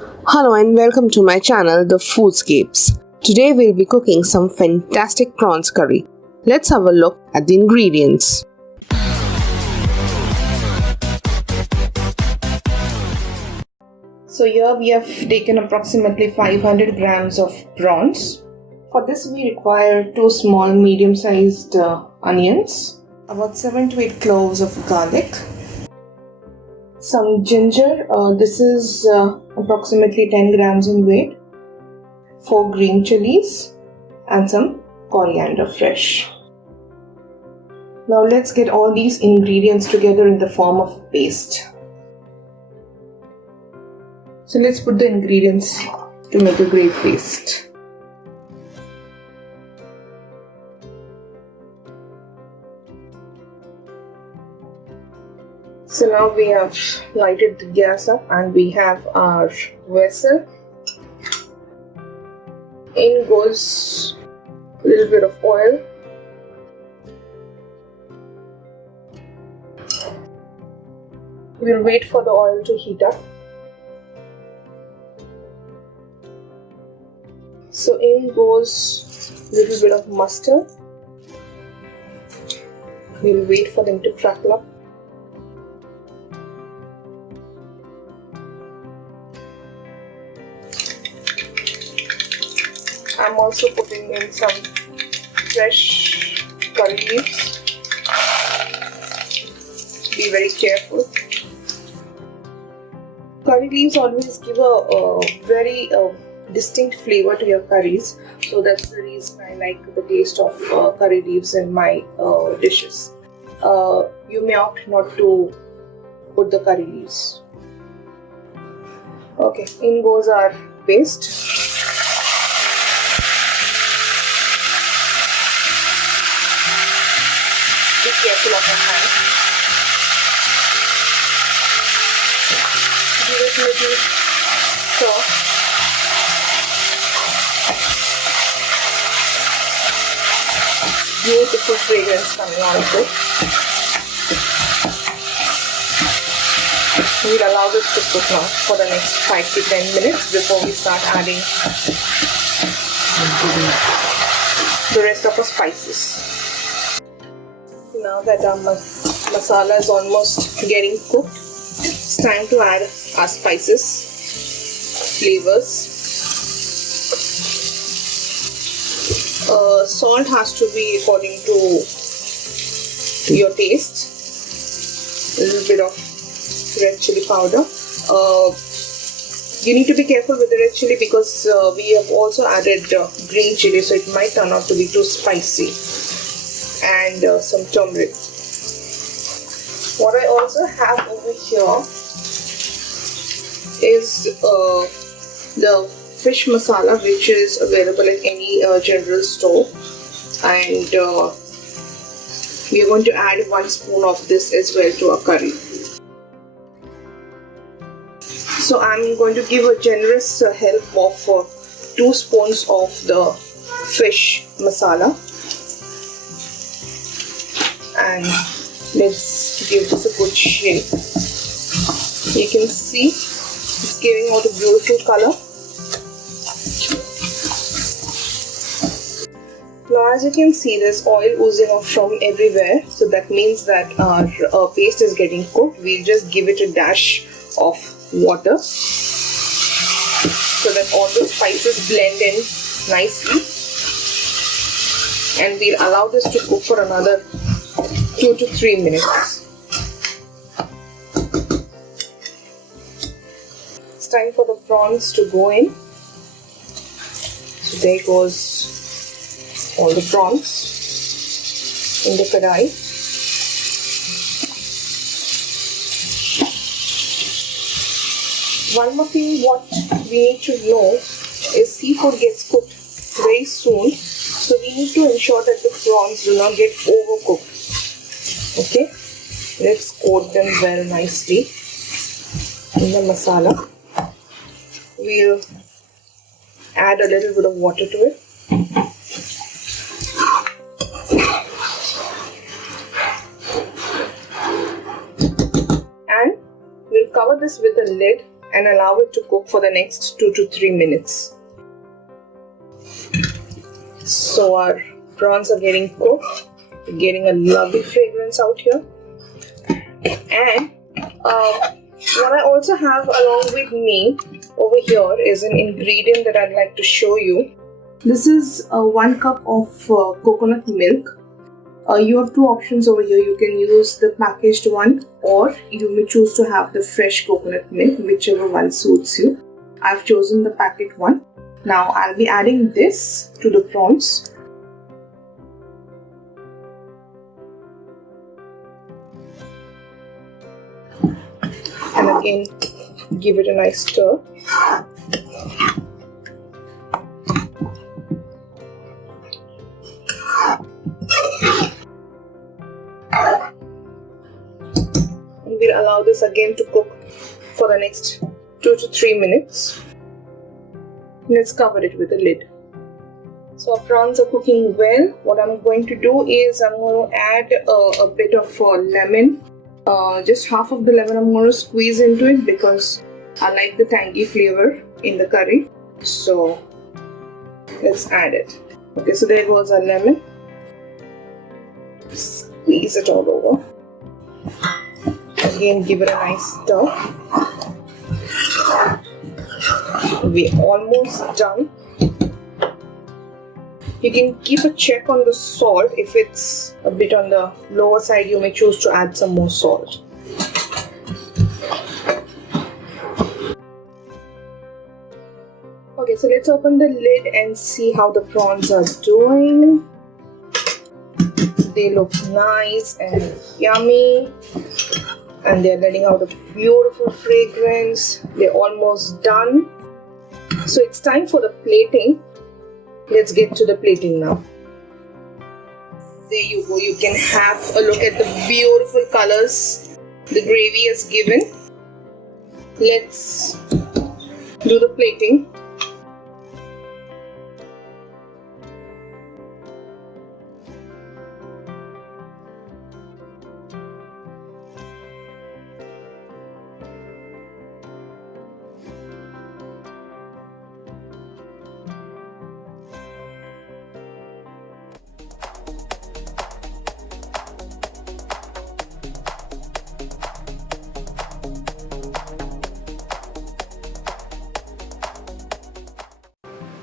Hello and welcome to my channel, The Foodscapes. Today we'll be cooking some fantastic prawns curry. Let's have a look at the ingredients. So here we have taken approximately 500 grams of prawns. For this we require 2 small medium-sized onions, about 7 to 8 cloves of garlic, some ginger, this is approximately 10 grams in weight, 4 green chilies and some coriander fresh. Now let's get all these ingredients together in the form of paste. So let's put the ingredients to make a great paste. So now we have lighted the gas up and we have our vessel. In goes a little bit of oil. We'll wait for the oil to heat up. So in goes a little bit of mustard. We'll wait for them to crackle up. I'm also putting in some fresh curry leaves. Be very careful. Curry leaves always give a very distinct flavor to your curries, so that's the reason I like the taste of curry leaves in my dishes. You may opt not to put the curry leaves. Okay, in goes our paste. Be careful of your hand. Give it a little stir. Beautiful fragrance coming out of it. We'll allow this to cook now for the next 5 to 10 minutes before we start adding the rest of the spices. Now that our masala is almost getting cooked, it's time to add our spices, flavors. Salt has to be according to your taste. A little bit of red chili powder. You need to be careful with the red chili because we have also added green chili, so it might turn out to be too spicy. And some turmeric. What I also have over here is the fish masala, which is available at any general store, and we are going to add 1 spoon of this as well to our curry. So I'm going to give a generous help of 2 spoons of the fish masala. And let's give this a good shake. You can see it's giving out a beautiful color. Now as you can see, there's oil oozing off from everywhere, so that means that our paste is getting cooked. We'll just give it a dash of water so that all the spices blend in nicely, and we'll allow this to cook for another 2 to 3 minutes. It's time for the prawns to go in. So there goes all the prawns in the kadhai. One more thing what we need to know is seafood gets cooked very soon, so we need to ensure that the prawns do not get overcooked. Okay, let's coat them well nicely in the masala. We'll add a little bit of water to it. And we'll cover this with a lid and allow it to cook for the next 2 to 3 minutes. So our prawns are getting cooked. We're getting a lovely fragrance out here. And what I also have along with me over here is an ingredient that I'd like to show you. This is 1 cup of coconut milk. You have 2 options over here. You can use the packaged one, or you may choose to have the fresh coconut milk, whichever one suits you. I've chosen the packet one. Now I'll be adding this to the prawns. And again, give it a nice stir. We'll allow this again to cook for the next 2 to 3 minutes. Let's cover it with a lid. So our prawns are cooking well. What I'm going to do is I'm going to add a bit of lemon. Just half of the lemon I'm going to squeeze into it because I like the tangy flavor in the curry. So let's add it. Okay, so there goes our lemon. Squeeze it all over. Again, give it a nice stir. We're almost done. You can keep a check on the salt. If it's a bit on the lower side, you may choose to add some more salt. Okay, so let's open the lid and see how the prawns are doing. They look nice and yummy, and they're letting out a beautiful fragrance. They're almost done. So it's time for the plating. Let's get to the plating now. There you go. You can have a look at the beautiful colors the gravy has given. Let's do the plating.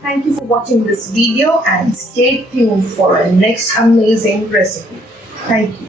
Thank you for watching this video and stay tuned for our next amazing recipe. Thank you.